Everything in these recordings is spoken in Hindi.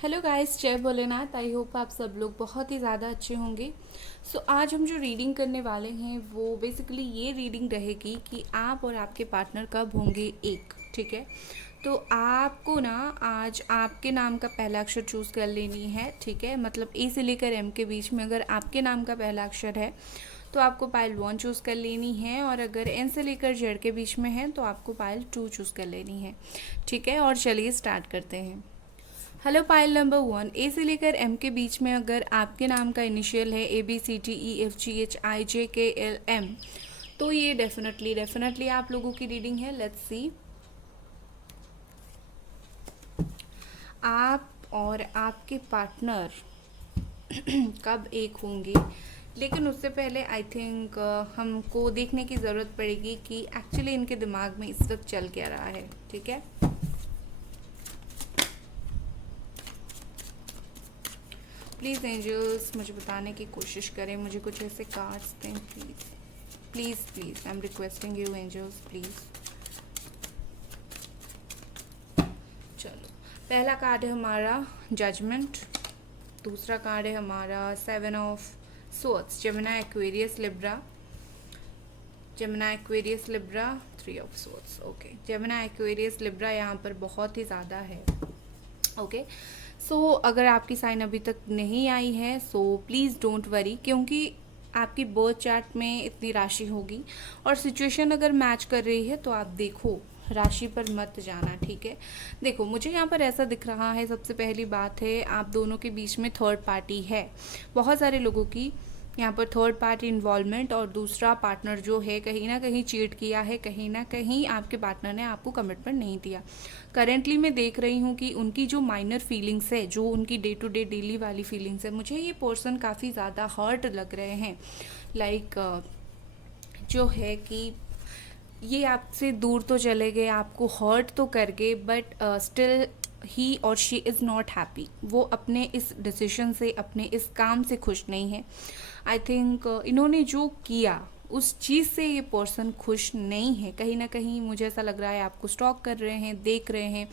हेलो गाइस, जय भोलेनाथ। आई होप आप सब लोग बहुत ही ज़्यादा अच्छे होंगे। आज हम जो रीडिंग करने वाले हैं वो बेसिकली ये रीडिंग रहेगी कि आप और आपके पार्टनर कब होंगे एक। ठीक है, तो आपको ना आज आपके नाम का पहला अक्षर चूज़ कर लेनी है। ठीक है, मतलब ए से लेकर एम के बीच में अगर आपके नाम का पहला अक्षर है तो आपको पायल 1 चूज़ कर लेनी है, और अगर एन से लेकर जेड के बीच में है तो आपको पायल 2 चूज़ कर लेनी है। ठीक है, और चलिए स्टार्ट करते हैं। हेलो पाइल नंबर 1, ए से लेकर एम के बीच में अगर आपके नाम का इनिशियल है ABCDEFGHIJKLM, तो ये डेफिनेटली आप लोगों की रीडिंग है। लेट्स सी आप और आपके पार्टनर कब एक होंगे। लेकिन उससे पहले आई थिंक हमको देखने की ज़रूरत पड़ेगी कि एक्चुअली इनके दिमाग में इस वक्त चल क्या रहा है। ठीक है, प्लीज़ एंजल्स मुझे बताने की कोशिश करें, मुझे कुछ ऐसे कार्ड्स दें please please please. I am requesting you angels please. चलो, पहला कार्ड है हमारा जजमेंट, दूसरा कार्ड है हमारा 7 of swords, Gemini Aquarius Libra, Gemini Aquarius Libra, 3 of swords. Okay, Gemini Aquarius Libra यहाँ पर बहुत ही ज़्यादा है। ओके, अगर आपकी साइन अभी तक नहीं आई है सो प्लीज़ डोंट वरी, क्योंकि आपकी बर्थ चार्ट में इतनी राशि होगी और सिचुएशन अगर मैच कर रही है तो आप देखो, राशि पर मत जाना। ठीक है, देखो मुझे यहाँ पर ऐसा दिख रहा है, सबसे पहली बात है आप दोनों के बीच में थर्ड पार्टी है। बहुत सारे लोगों की यहाँ पर थर्ड पार्टी इन्वॉल्वमेंट, और दूसरा पार्टनर जो है कहीं ना कहीं चीट किया है, कहीं ना कहीं आपके पार्टनर ने आपको कमिटमेंट नहीं दिया। करेंटली मैं देख रही हूँ कि उनकी जो माइनर फीलिंग्स है, जो उनकी डे टू डे डेली वाली फीलिंग्स है, मुझे ये पर्सन काफ़ी ज़्यादा हर्ट लग रहे हैं। लाइक जो है कि ये आपसे दूर तो चले गए, आपको हर्ट तो कर गए, बट स्टिल ही और शी इज़ नॉट हैप्पी। वो अपने इस डिसीजन से, अपने इस काम से खुश नहीं है। आई थिंक इन्होंने जो किया उस चीज़ से ये पर्सन खुश नहीं है। कहीं ना कहीं मुझे ऐसा लग रहा है आपको स्टॉक कर रहे हैं, देख रहे हैं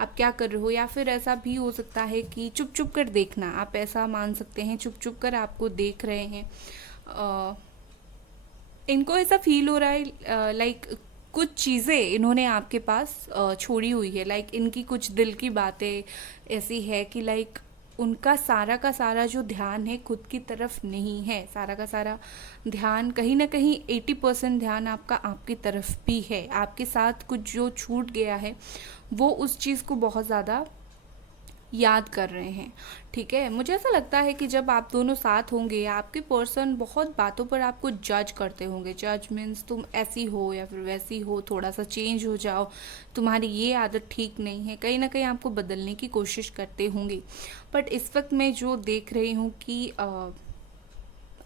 आप क्या कर रहे हो, या फिर ऐसा भी हो सकता है कि चुप चुप कर देखना, आप ऐसा मान सकते हैं, चुप चुप कर आपको देख रहे हैं। इनको ऐसा फील हो रहा है लाइक कुछ चीज़ें इन्होंने आपके पास छोड़ी हुई है। लाइक इनकी कुछ दिल की बातें ऐसी है कि लाइक उनका सारा का सारा जो ध्यान है खुद की तरफ नहीं है, सारा का सारा ध्यान कहीं ना कहीं 80% ध्यान आपका आपकी तरफ भी है। आपके साथ कुछ जो छूट गया है वो उस चीज़ को बहुत ज़्यादा याद कर रहे हैं। ठीक है, मुझे ऐसा लगता है कि जब आप दोनों साथ होंगे आपके पर्सन बहुत बातों पर आपको जज करते होंगे। जज मीन्स तुम ऐसी हो या फिर वैसी हो, थोड़ा सा चेंज हो जाओ, तुम्हारी ये आदत ठीक नहीं है, कहीं ना कहीं आपको बदलने की कोशिश करते होंगे। बट इस वक्त मैं जो देख रही हूँ कि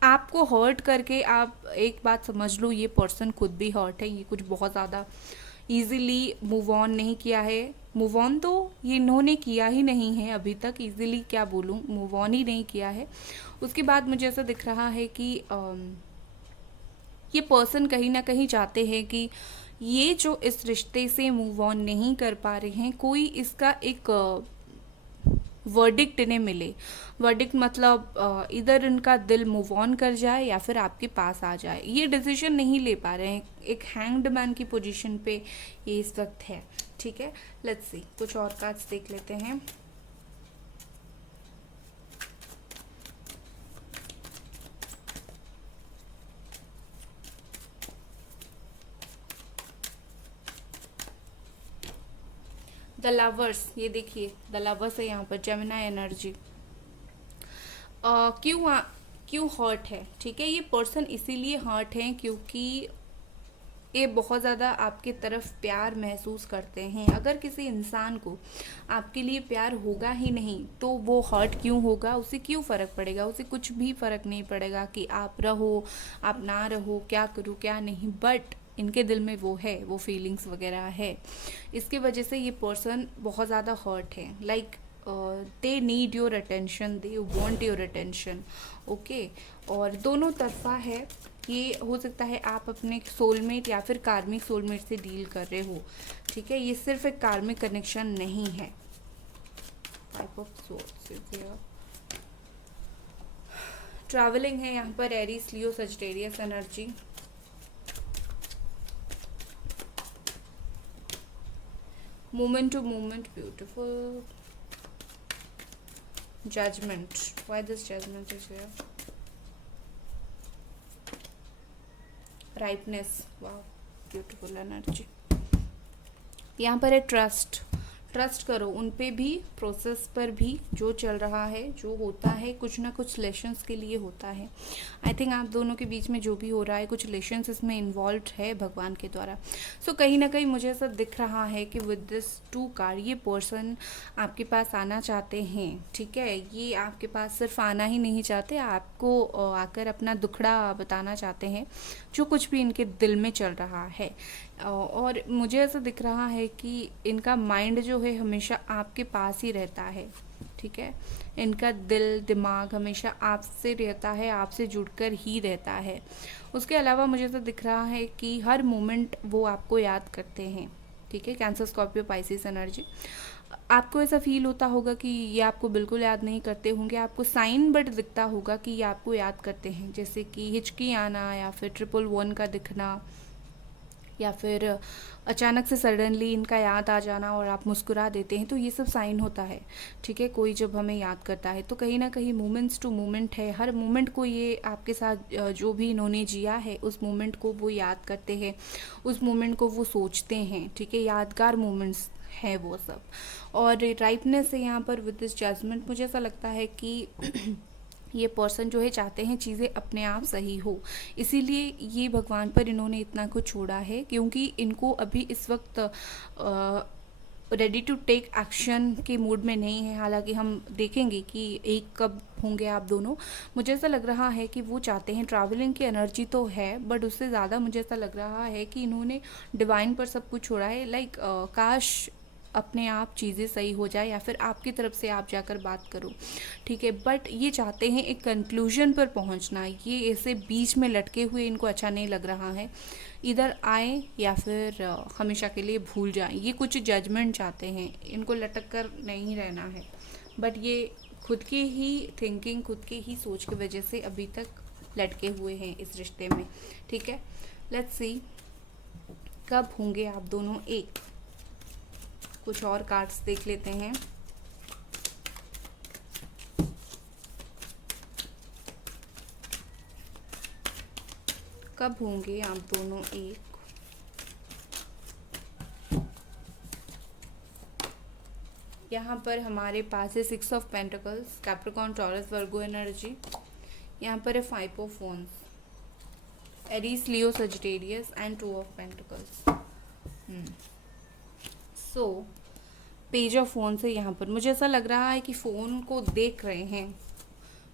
आपको हर्ट करके, आप एक बात समझ लो, ये पर्सन खुद भी हर्ट है। ये कुछ बहुत ज़्यादा ईज़िली मूव ऑन नहीं किया है। मूव ऑन तो ये इन्होंने किया ही नहीं है अभी तक, ईज़िली क्या बोलूँ, मूव ऑन ही नहीं किया है। उसके बाद मुझे ऐसा दिख रहा है कि ये पर्सन कहीं ना कहीं चाहते हैं कि ये जो इस रिश्ते से मूव ऑन नहीं कर पा रहे हैं, कोई इसका एक वर्डिक्ट इन्हें मिले। वर्डिक्ट मतलब इधर इनका दिल मूव ऑन कर जाए या फिर आपके पास आ जाए। ये डिसीजन नहीं ले पा रहे हैं, एक हैंग्ड मैन की पोजीशन पे ये इस वक्त है। ठीक है, लेट्स सी कुछ और कार्ड्स देख लेते हैं। द लवर्स, ये देखिए द लवर्स है यहाँ पर, जेमिनी एनर्जी। क्यों हर्ट है? ठीक है, ये पर्सन इसीलिए हर्ट है क्योंकि ये बहुत ज़्यादा आपके तरफ प्यार महसूस करते हैं। अगर किसी इंसान को आपके लिए प्यार होगा ही नहीं तो वो हर्ट क्यों होगा? उसे क्यों फ़र्क पड़ेगा? उसे कुछ भी फ़र्क नहीं पड़ेगा कि आप रहो आप ना रहो, क्या करूँ क्या नहीं। बट इनके दिल में वो है, वो फीलिंग्स वगैरह है। इसके वजह से ये पर्सन बहुत ज़्यादा हर्ट है। Like they need your attention, they want your attention. Okay, और दोनों तरफा है। ये हो सकता है आप अपने सोलमेट या फिर कार्मिक सोलमेट से डील कर रहे हो। ठीक है, ये सिर्फ एक कार्मिक कनेक्शन नहीं है। 5 5 of swords is here. Travelling है यहाँ पर, Aries Leo Sagittarius energy. Moment to moment beautiful. Judgement, why this judgement is here. Rightness, वाह ब्यूटिफुल एनर्जी। यहाँ पर है ट्रस्ट। ट्रस्ट करो उन पे भी, प्रोसेस पर भी, जो चल रहा है, जो होता है, कुछ ना कुछ लेशंस के लिए होता है। आई थिंक आप दोनों के बीच में जो भी हो रहा है, कुछ लेशंस इसमें इन्वॉल्व है भगवान के द्वारा। सो कहीं ना कहीं मुझे ऐसा दिख रहा है कि विद दिस 2 कार्ड ये पर्सन आपके पास आना चाहते हैं, ठीक है। ये आपके पास सिर्फ आना ही नहीं चाहते, आपको आकर अपना दुखड़ा बताना चाहते हैं, जो कुछ भी इनके दिल में चल रहा है। और मुझे ऐसा दिख रहा है कि इनका माइंड जो है हमेशा आपके पास ही रहता है, ठीक है। इनका दिल दिमाग हमेशा आपसे रहता है, आपसे जुड़कर ही रहता है। उसके अलावा मुझे ऐसा दिख रहा है कि हर मोमेंट वो आपको याद करते हैं, ठीक है। Cancer Scorpio Pisces energy. आपको ऐसा फील होता होगा कि ये आपको बिल्कुल याद नहीं करते होंगे, आपको साइन बट दिखता होगा कि ये आपको याद करते हैं, जैसे कि हिचकी आना या फिर 111 का दिखना, या फिर अचानक से सडनली इनका याद आ जाना और आप मुस्कुरा देते हैं, तो ये सब साइन होता है, ठीक है। कोई जब हमें याद करता है तो कहीं ना कहीं मोमेंट्स टू मोमेंट है, हर मोमेंट को ये आपके साथ जो भी इन्होंने जिया है उस मोमेंट को वो याद करते हैं, उस मोमेंट को वो सोचते हैं, ठीक है। यादगार मोमेंट्स है वो सब। और राइटनेस है यहाँ पर विद दिस जजमेंट। मुझे ऐसा लगता है कि ये पर्सन जो है चाहते हैं चीज़ें अपने आप सही हो, इसीलिए ये भगवान पर इन्होंने इतना कुछ छोड़ा है, क्योंकि इनको अभी इस वक्त रेडी टू टेक एक्शन के मूड में नहीं है। हालांकि हम देखेंगे कि एक कब होंगे आप दोनों। मुझे ऐसा लग रहा है कि वो चाहते हैं, ट्रैवलिंग की एनर्जी तो है, बट उससे ज़्यादा मुझे ऐसा लग रहा है कि इन्होंने डिवाइन पर सब कुछ छोड़ा है। लाइक काश अपने आप चीज़ें सही हो जाए, या फिर आपकी तरफ से आप जाकर बात करो, ठीक है। बट ये चाहते हैं एक कंक्लूजन पर पहुंचना। ये ऐसे बीच में लटके हुए इनको अच्छा नहीं लग रहा है, इधर आए या फिर हमेशा के लिए भूल जाएं। ये कुछ जजमेंट चाहते हैं, इनको लटक कर नहीं रहना है, बट ये खुद के ही थिंकिंग, खुद के ही सोच की वजह से अभी तक लटके हुए हैं इस रिश्ते में, ठीक है। लेट्स सी कब होंगे आप दोनों एक। कुछ और कार्ड्स देख लेते हैं। कब होंगे आप दोनों एक। यहाँ पर हमारे पास है 6 of pentacles, Capricorn, Taurus, Virgo energy. यहाँ पर है 5 of wands, Aries, Leo, Sagittarius and 2 of pentacles. So page of phone से यहाँ पर मुझे ऐसा लग रहा है कि फ़ोन को देख रहे हैं,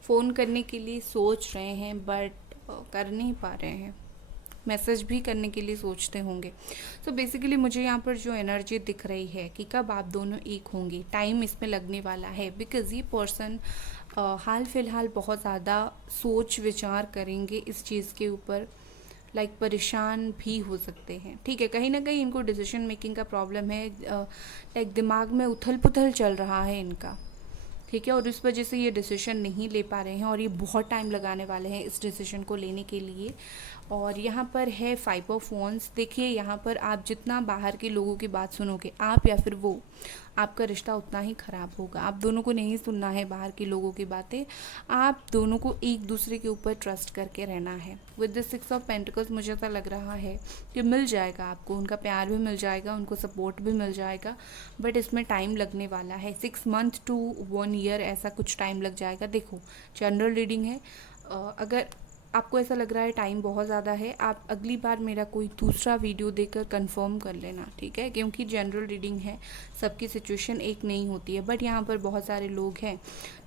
फ़ोन करने के लिए सोच रहे हैं, बट कर नहीं पा रहे हैं। मैसेज भी करने के लिए सोचते होंगे। सो बेसिकली मुझे यहाँ पर जो एनर्जी दिख रही है कि कब आप दोनों एक होंगे, टाइम इसमें लगने वाला है। बिकॉज़ ये पर्सन हाल फिलहाल बहुत ज़्यादा सोच विचार करेंगे इस चीज़ के ऊपर, लाइक परेशान भी हो सकते हैं, ठीक है। कहीं ना कहीं इनको डिसीजन मेकिंग का प्रॉब्लम है, लाइक दिमाग में उथल पुथल चल रहा है इनका, ठीक है। और इस वजह से ये डिसीजन नहीं ले पा रहे हैं, और ये बहुत टाइम लगाने वाले हैं इस डिसीजन को लेने के लिए। और यहाँ पर है 5 ऑफ वॉन्ड्स। देखिए यहाँ पर आप जितना बाहर के लोगों की बात सुनोगे, आप या फिर वो, आपका रिश्ता उतना ही ख़राब होगा। आप दोनों को नहीं सुनना है बाहर के लोगों की बातें, आप दोनों को एक दूसरे के ऊपर ट्रस्ट करके रहना है। विद द 6 ऑफ पेंटिकल्स मुझे ऐसा लग रहा है कि मिल जाएगा आपको, उनका प्यार भी मिल जाएगा, उनको सपोर्ट भी मिल जाएगा, बट इसमें टाइम लगने वाला है। 6 मंथ टू 1 ईयर ऐसा कुछ टाइम लग जाएगा। देखो जनरल रीडिंग है, अगर आपको ऐसा लग रहा है टाइम बहुत ज़्यादा है, आप अगली बार मेरा कोई दूसरा वीडियो देखकर कंफर्म कर लेना, ठीक है। क्योंकि जनरल रीडिंग है, सबकी सिचुएशन एक नहीं होती है, बट यहाँ पर बहुत सारे लोग हैं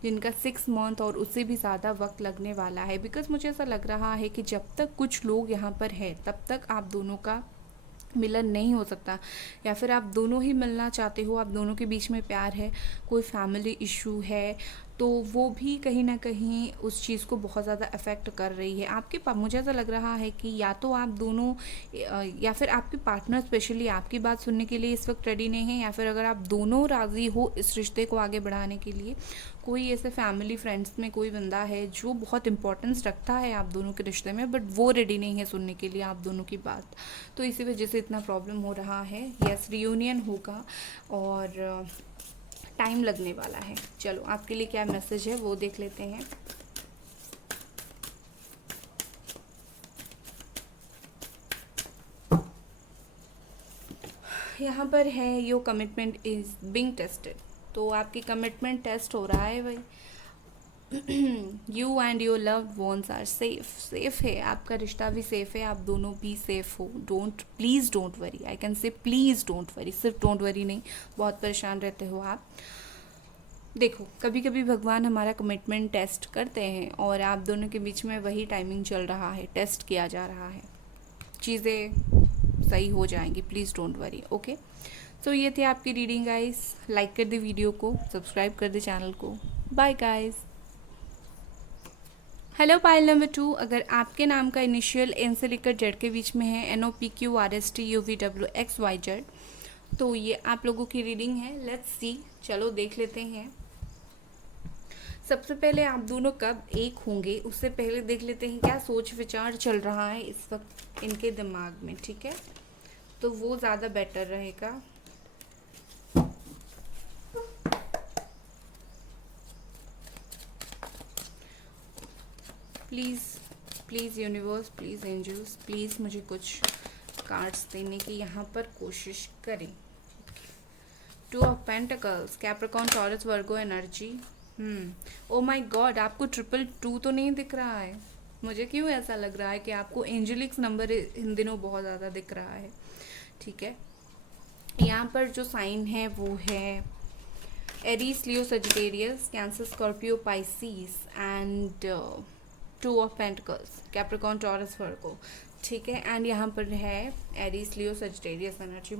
जिनका 6 मंथ और उससे भी ज़्यादा वक्त लगने वाला है। बिकॉज मुझे ऐसा लग रहा है कि जब तक कुछ लोग यहाँ पर है तब तक आप दोनों का मिलन नहीं हो सकता, या फिर आप दोनों ही मिलना चाहते हो, आप दोनों के बीच में प्यार है, कोई फैमिली इशू है, तो वो भी कहीं ना कहीं उस चीज़ को बहुत ज़्यादा अफेक्ट कर रही है आपके पास। मुझे ऐसा लग रहा है कि या तो आप दोनों या फिर आपके पार्टनर स्पेशली आपकी बात सुनने के लिए इस वक्त रेडी नहीं है, या फिर अगर आप दोनों राज़ी हो इस रिश्ते को आगे बढ़ाने के लिए, कोई ऐसे फैमिली फ्रेंड्स में कोई बंदा है जो बहुत इंपॉर्टेंस रखता है आप दोनों के रिश्ते में, बट वो रेडी नहीं है सुनने के लिए आप दोनों की बात। तो इसी वजह से इतना प्रॉब्लम हो रहा है। यस, रियूनियन होगा और टाइम लगने वाला है। चलो आपके लिए क्या मैसेज है वो देख लेते हैं। यहाँ पर है your commitment is being tested. तो आपकी कमिटमेंट टेस्ट हो रहा है भाई। You and your loved ones are safe है, आपका रिश्ता भी सेफ है, आप दोनों भी सेफ हो। Please don't worry, I can say please don't worry, सिर्फ डोंट वरी नहीं, बहुत परेशान रहते हो आप। देखो कभी कभी भगवान हमारा कमिटमेंट टेस्ट करते हैं और आप दोनों के बीच में वही टाइमिंग चल रहा है, टेस्ट किया जा रहा है, चीज़ें सही हो जाएंगी, प्लीज़ डोंट वरी। ओके, सो ये थे आपकी रीडिंग गाइस। लाइक कर दे वीडियो को, सब्सक्राइब कर दे चैनल को। Bye guys. Hello pile number 2, अगर आपके नाम का इनिशियल एन से लेकर जेड के बीच में है, NOPQRSTUVWXYZ, तो ये आप लोगों की रीडिंग है। लेट्स सी, चलो देख लेते हैं। सबसे पहले आप दोनों कब एक होंगे उससे पहले देख लेते हैं क्या सोच विचार चल रहा है इस वक्त इनके दिमाग में, ठीक है? तो वो ज़्यादा बेटर रहेगा। Please universe, please angels, please मुझे कुछ कार्ड्स देने की यहाँ पर कोशिश करें। Two of pentacles, Capricorn, Taurus, Virgo energy. Oh my God, आपको 222 तो नहीं दिख रहा है? मुझे क्यों ऐसा लग रहा है कि आपको एंजेलिक्स नंबर इन दिनों बहुत ज़्यादा दिख रहा है, ठीक है? यहाँ पर जो साइन है वो है Aries, Leo, Sagittarius, Cancer, Scorpio, Pisces and 2 of pentacles, Capricorn, Taurus, Virgo, ठीक है? एंड यहाँ पर है Aries, Leo, Sagittarius energy.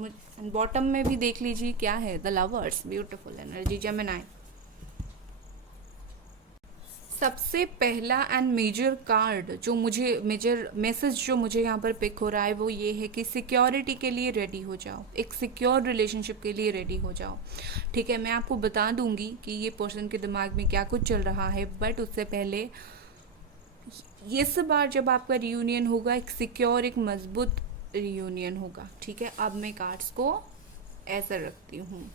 Bottom में भी देख लीजिए क्या है, the lovers, beautiful energy, Gemini. सबसे पहला एंड मेजर कार्ड जो मुझे मेजर मैसेज जो मुझे यहाँ पर पिक हो रहा है वो ये है कि सिक्योरिटी के लिए रेडी हो जाओ, एक सिक्योर रिलेशनशिप के लिए रेडी हो जाओ, ठीक है? मैं आपको बता दूंगी कि ये पर्सन के दिमाग में क्या कुछ चल रहा है, बट उससे पहले इस बार जब आपका रियूनियन होगा एक सिक्योर, एक मजबूत रियूनियन होगा, ठीक है? अब मैं कार्ड्स को ऐसा रखती हूँ।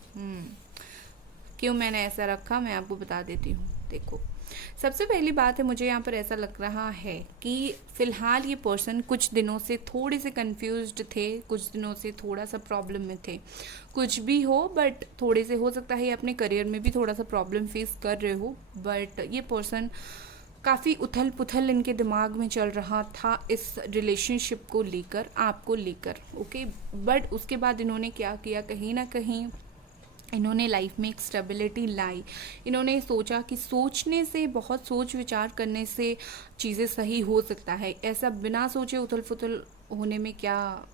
क्यों मैंने ऐसा रखा मैं आपको बता देती हूँ। देखो, सबसे पहली बात है, मुझे यहाँ पर ऐसा लग रहा है कि फ़िलहाल ये पर्सन कुछ दिनों से थोड़े से कंफ्यूज्ड थे, कुछ दिनों से थोड़ा सा प्रॉब्लम में थे, कुछ भी हो, बट थोड़े से हो सकता है अपने करियर में भी थोड़ा सा प्रॉब्लम फेस कर रहे हो। बट ये पर्सन काफ़ी उथल पुथल इनके दिमाग में चल रहा था इस रिलेशनशिप को लेकर, आपको लेकर, ओके? बट उसके बाद इन्होंने क्या किया, कहीं ना कहीं इन्होंने लाइफ में एक स्टेबिलिटी लाई। इन्होंने सोचा कि सोचने से, बहुत सोच विचार करने से चीज़ें सही हो सकता है, ऐसा बिना सोचे उथल पुथल होने में क्या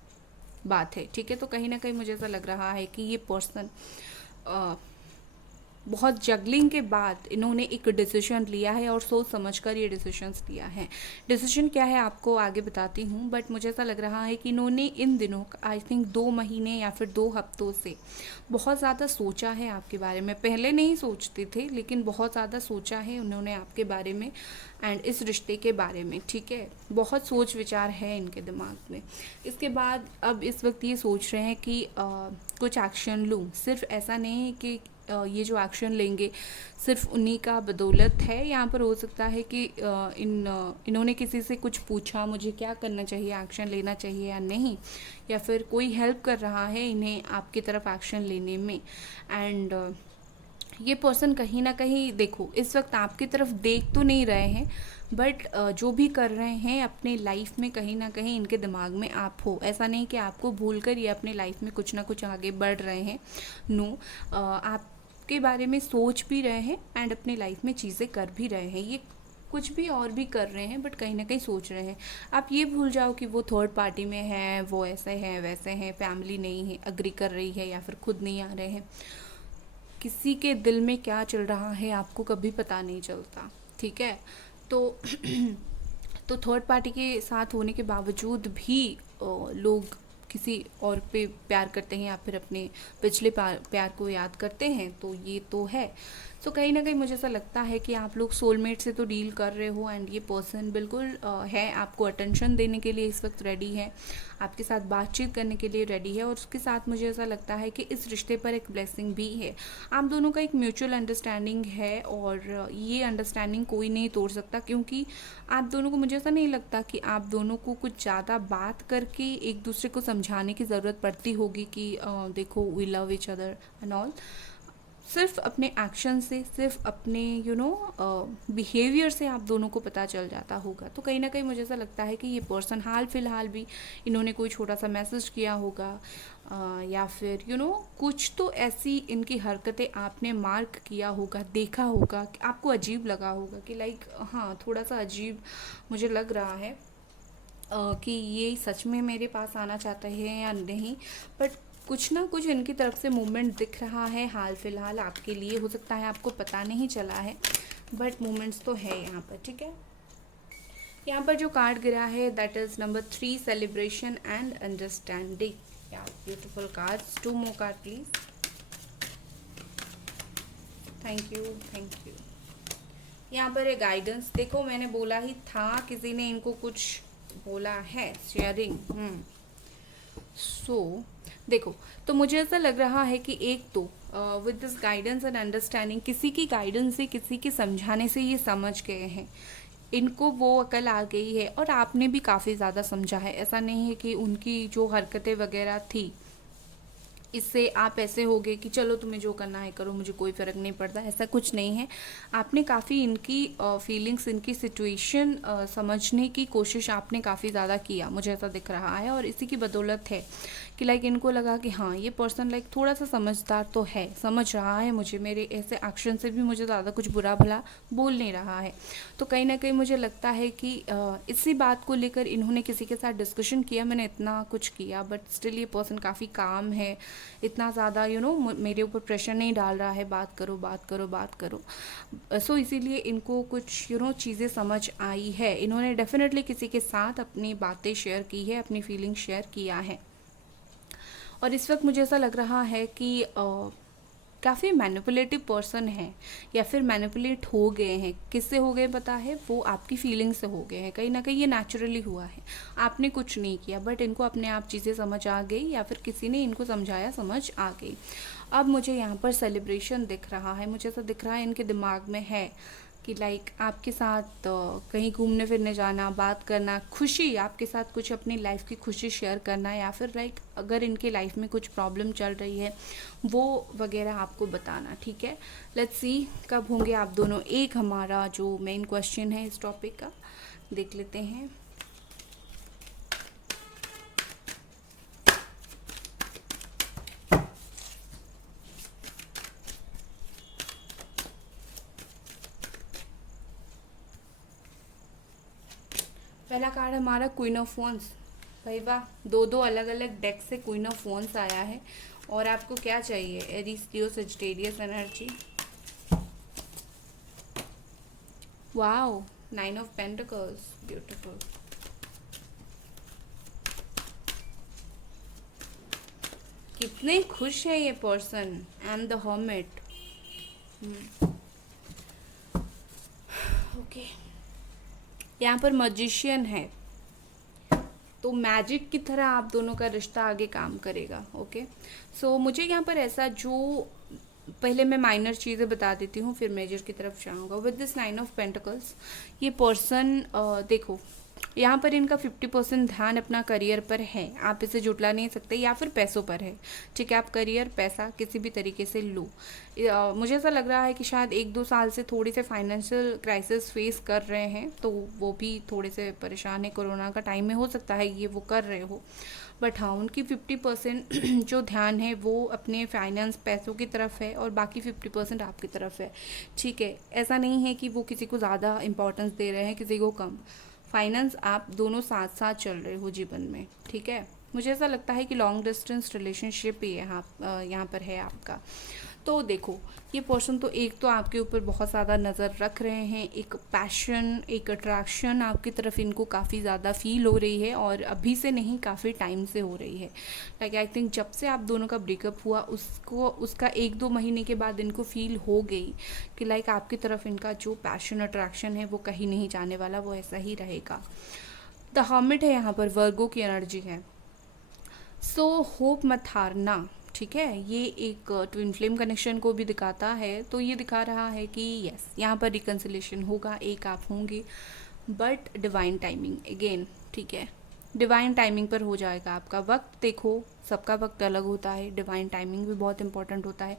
बात है, ठीक है? तो कहीं ना कहीं मुझे ऐसा लग रहा है कि ये पर्सन बहुत जगलिंग के बाद इन्होंने एक डिसीजन लिया है और सोच समझकर ये डिसीजंस लिया है। डिसीजन क्या है आपको आगे बताती हूँ, बट मुझे ऐसा लग रहा है कि इन्होंने इन दिनों आई थिंक 2 महीने या फिर 2 हफ्तों से बहुत ज़्यादा सोचा है आपके बारे में। पहले नहीं सोचते थे लेकिन बहुत ज़्यादा सोचा है उन्होंने आपके बारे में एंड इस रिश्ते के बारे में, ठीक है? बहुत सोच विचार है इनके दिमाग में। इसके बाद अब इस वक्त ये सोच रहे हैं कि कुछ एक्शन लूँ। सिर्फ ऐसा नहीं है कि ये जो एक्शन लेंगे सिर्फ उन्हीं का बदौलत है। यहाँ पर हो सकता है कि इन्होंने किसी से कुछ पूछा मुझे क्या करना चाहिए, एक्शन लेना चाहिए या नहीं, या फिर कोई हेल्प कर रहा है इन्हें आपकी तरफ एक्शन लेने में। एंड ये पर्सन कहीं ना कहीं, देखो, इस वक्त आपकी तरफ देख तो नहीं रहे हैं, बट जो भी कर रहे हैं अपने लाइफ में कहीं ना कहीं इनके दिमाग में आप हो। ऐसा नहीं कि आपको भूलकर ये अपने लाइफ में कुछ ना कुछ आगे बढ़ रहे हैं, नो, आपके बारे में सोच भी रहे हैं एंड अपनी लाइफ में चीज़ें कर भी रहे हैं। ये कुछ भी और भी कर रहे हैं बट कहीं ना कहीं सोच रहे हैं। आप ये भूल जाओ कि वो थर्ड पार्टी में है, वो ऐसे हैं वैसे हैं, फैमिली नहीं है, अग्री कर रही है या फिर खुद नहीं आ रहे हैं। किसी के दिल में क्या चल रहा है आपको कभी पता नहीं चलता, ठीक है। तो तो थर्ड पार्टी के साथ होने के बावजूद भी लोग किसी और पे प्यार करते हैं या फिर अपने पिछले प्यार को याद करते हैं, तो ये तो है। तो कहीं ना कहीं मुझे ऐसा लगता है कि आप लोग सोलमेट से तो डील कर रहे हो, एंड ये पर्सन बिल्कुल है, आपको अटेंशन देने के लिए इस वक्त रेडी है, आपके साथ बातचीत करने के लिए रेडी है, और उसके साथ मुझे ऐसा लगता है कि इस रिश्ते पर एक ब्लेसिंग भी है। आप दोनों का एक म्यूचुअल अंडरस्टैंडिंग है, और ये अंडरस्टैंडिंग कोई नहीं तोड़ सकता, क्योंकि आप दोनों को, मुझे ऐसा नहीं लगता कि आप दोनों को कुछ ज़्यादा बात करके एक दूसरे को समझाने की ज़रूरत पड़ती होगी कि देखो we love each other and all. सिर्फ अपने एक्शन से, सिर्फ अपने बिहेवियर से आप दोनों को पता चल जाता होगा। तो कहीं ना कहीं मुझे ऐसा लगता है कि ये पर्सन हाल फिलहाल भी इन्होंने कोई छोटा सा मैसेज किया होगा, या फिर कुछ तो ऐसी इनकी हरकतें आपने मार्क किया होगा, देखा होगा, कि आपको अजीब लगा होगा कि लाइक हाँ थोड़ा सा अजीब मुझे लग रहा है कि ये सच में मेरे पास आना चाहते हैं या नहीं, बट कुछ ना कुछ इनकी तरफ से मूवमेंट दिख रहा है हाल फिलहाल आपके लिए। हो सकता है आपको पता नहीं चला है, बट मूवमेंट्स तो है यहाँ पर, ठीक है। यहाँ पर जो कार्ड गिरा है that is number 3, celebration and understanding. या beautiful cards. 2 more card please. Thank you, thank you. यहाँ पर एक गाइडेंस, देखो मैंने बोला ही था किसी ने इनको कुछ बोला है, शेयरिंग। सो देखो, तो मुझे ऐसा लग रहा है कि एक तो with this guidance and understanding, किसी की गाइडेंस से, किसी के समझाने से ये समझ गए हैं, इनको वो अकल आ गई है, और आपने भी काफ़ी ज़्यादा समझा है। ऐसा नहीं है कि उनकी जो हरकतें वगैरह थी इससे आप ऐसे हो गए कि चलो तुम्हें जो करना है करो, मुझे कोई फ़र्क नहीं पड़ता, ऐसा कुछ नहीं है। आपने काफ़ी इनकी फीलिंग्स, इनकी सिचुएशन समझने की कोशिश आपने काफ़ी ज़्यादा किया, मुझे ऐसा दिख रहा है। और इसी की बदौलत है कि लाइक इनको लगा कि हाँ ये पर्सन लाइक थोड़ा सा समझदार तो है, समझ रहा है मुझे, मेरे ऐसे एक्शन से भी मुझे ज़्यादा कुछ बुरा भला बोल नहीं रहा है। तो कहीं ना कहीं मुझे लगता है कि इसी बात को लेकर इन्होंने किसी के साथ डिस्कशन किया, मैंने इतना कुछ किया, बट स्टिल ये पर्सन काफ़ी काम है, इतना ज़्यादा मेरे ऊपर प्रेशर नहीं डाल रहा है, बात करो बात करो बात करो। सो इसीलिए इनको कुछ चीज़ें समझ आई है। इन्होंने डेफिनेटली किसी के साथ अपनी बातें शेयर की है, अपनी फीलिंग शेयर किया है, और इस वक्त मुझे ऐसा लग रहा है कि काफ़ी मैनिपुलेटिव पर्सन है, या फिर मैनिपुलेट हो गए हैं। किससे हो गए पता है? वो आपकी फीलिंग से हो गए हैं। कहीं ना कहीं ये नेचुरली हुआ है, आपने कुछ नहीं किया, बट इनको अपने आप चीज़ें समझ आ गई, या फिर किसी ने इनको समझाया, समझ आ गई। अब मुझे यहाँ पर सेलिब्रेशन दिख रहा है, मुझे ऐसा दिख रहा है इनके दिमाग में है कि लाइक आपके साथ कहीं घूमने फिरने जाना, बात करना, खुशी, आपके साथ कुछ अपनी लाइफ की खुशी शेयर करना, या फिर लाइक अगर इनके लाइफ में कुछ प्रॉब्लम चल रही है वो वगैरह आपको बताना, ठीक है। लेट्स सी कब होंगे आप दोनों एक। हमारा जो मेन क्वेश्चन है इस टॉपिक का देख लेते हैं। पहला कार्ड हमारा क्वीन ऑफ वॉन्ड्स। भाई वाह, 2 अलग अलग डेक से क्वीन ऑफ वॉन्ड्स आया है। और आपको क्या चाहिए? Aries, Leo, Sagittarius energy. Wow, 9 of pentacles, beautiful. कितने खुश है ये person, and the hermit. Okay, यहाँ पर मैजिशियन है, तो मैजिक की तरह आप दोनों का रिश्ता आगे काम करेगा। ओके, सो मुझे यहाँ पर ऐसा, जो पहले मैं माइनर चीज़ें बता देती हूँ फिर मेजर की तरफ जाऊँगा। विद दिस 9 ऑफ पेंटिकल्स, ये पर्सन देखो यहाँ पर इनका 50% ध्यान अपना करियर पर है, आप इसे जुटला नहीं सकते, या फिर पैसों पर है, ठीक है। आप करियर, पैसा किसी भी तरीके से लो। मुझे ऐसा लग रहा है कि शायद 1-2 साल से थोड़ी से फाइनेंशियल क्राइसिस फेस कर रहे हैं, तो वो भी थोड़े से परेशान है। कोरोना का टाइम में हो सकता है ये वो कर रहे हो, बट हाँ उनकी 50% जो ध्यान है वो अपने फाइनेंस, पैसों की तरफ है, और बाकी 50% आपकी तरफ है, ठीक है। ऐसा नहीं है कि वो किसी को ज़्यादा इंपॉर्टेंस दे रहे हैं, किसी को कम। फाइनेंस आप दोनों साथ साथ चल रहे हो जीवन में, ठीक है। मुझे ऐसा लगता है कि लॉन्ग डिस्टेंस रिलेशनशिप ही यहाँ पर है आपका। तो देखो, ये पर्सन तो एक तो आपके ऊपर बहुत ज़्यादा नज़र रख रहे हैं, एक पैशन, एक अट्रैक्शन आपकी तरफ इनको काफ़ी ज़्यादा फील हो रही है, और अभी से नहीं, काफ़ी टाइम से हो रही है। लाइक आई थिंक जब से आप दोनों का ब्रेकअप हुआ उसका 1-2 महीने के बाद इनको फील हो गई कि लाइक आपकी तरफ इनका जो पैशन अट्रैक्शन है वो कहीं नहीं जाने वाला, वो ऐसा ही रहेगा। द हर्मिट है यहाँ पर, वर्गो की एनर्जी है। सो होप मत हारना, ठीक है। ये एक ट्विन फ्लेम कनेक्शन को भी दिखाता है, तो ये दिखा रहा है कि यस, यहाँ पर रिकन्सिलेशन होगा, एक आप होंगे, बट डिवाइन टाइमिंग अगेन, ठीक है। डिवाइन टाइमिंग पर हो जाएगा आपका। वक्त देखो, सबका वक्त अलग होता है, डिवाइन टाइमिंग भी बहुत इंपॉर्टेंट होता है।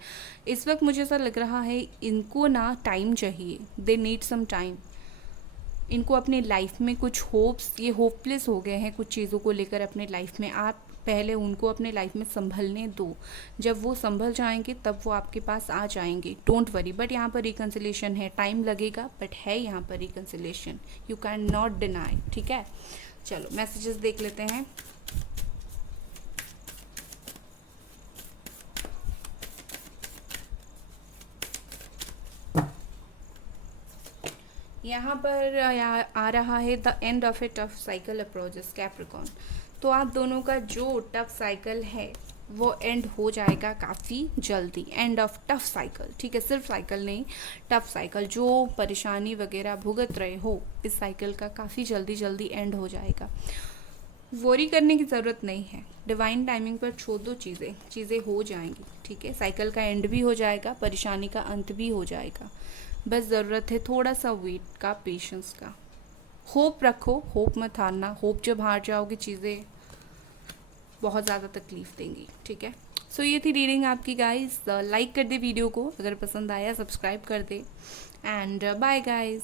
इस वक्त मुझे ऐसा लग रहा है इनको ना टाइम चाहिए, दे नीड सम टाइम। इनको अपनी लाइफ में कुछ होप्स, ये होपलेस हो गए हैं कुछ चीज़ों को लेकर अपने लाइफ में। आप पहले उनको अपने लाइफ में संभलने दो, जब वो संभल जाएंगे तब वो आपके पास आ जाएंगे, डोंट वरी। बट यहाँ पर रिकन्सिलेशन है, टाइम लगेगा बट है यहाँ पर reconciliation, you can not deny, ठीक है। चलो मैसेजेस देख लेते हैं। यहाँ पर आ रहा है the end of A tough cycle approaches Capricorn. तो आप दोनों का जो टफ साइकिल है वो एंड हो जाएगा काफ़ी जल्दी। एंड ऑफ टफ साइकिल, ठीक है, सिर्फ साइकिल नहीं, टफ साइकिल, जो परेशानी वगैरह भुगत रहे हो, इस साइकिल का काफ़ी जल्दी जल्दी एंड हो जाएगा। वरी करने की ज़रूरत नहीं है, डिवाइन टाइमिंग पर छोड़ दो, चीज़ें हो जाएंगी, ठीक है। साइकिल का एंड भी हो जाएगा, परेशानी का अंत भी हो जाएगा। बस ज़रूरत है थोड़ा सा वेट का, पेशेंस का। होप रखो, होप मत हारना। होप जब हार जाओगे चीज़ें बहुत ज़्यादा तकलीफ देंगी, ठीक है। सो ये थी रीडिंग आपकी गाइस। लाइक कर दे वीडियो को, अगर पसंद आया सब्सक्राइब कर दे, एंड बाय गाइस।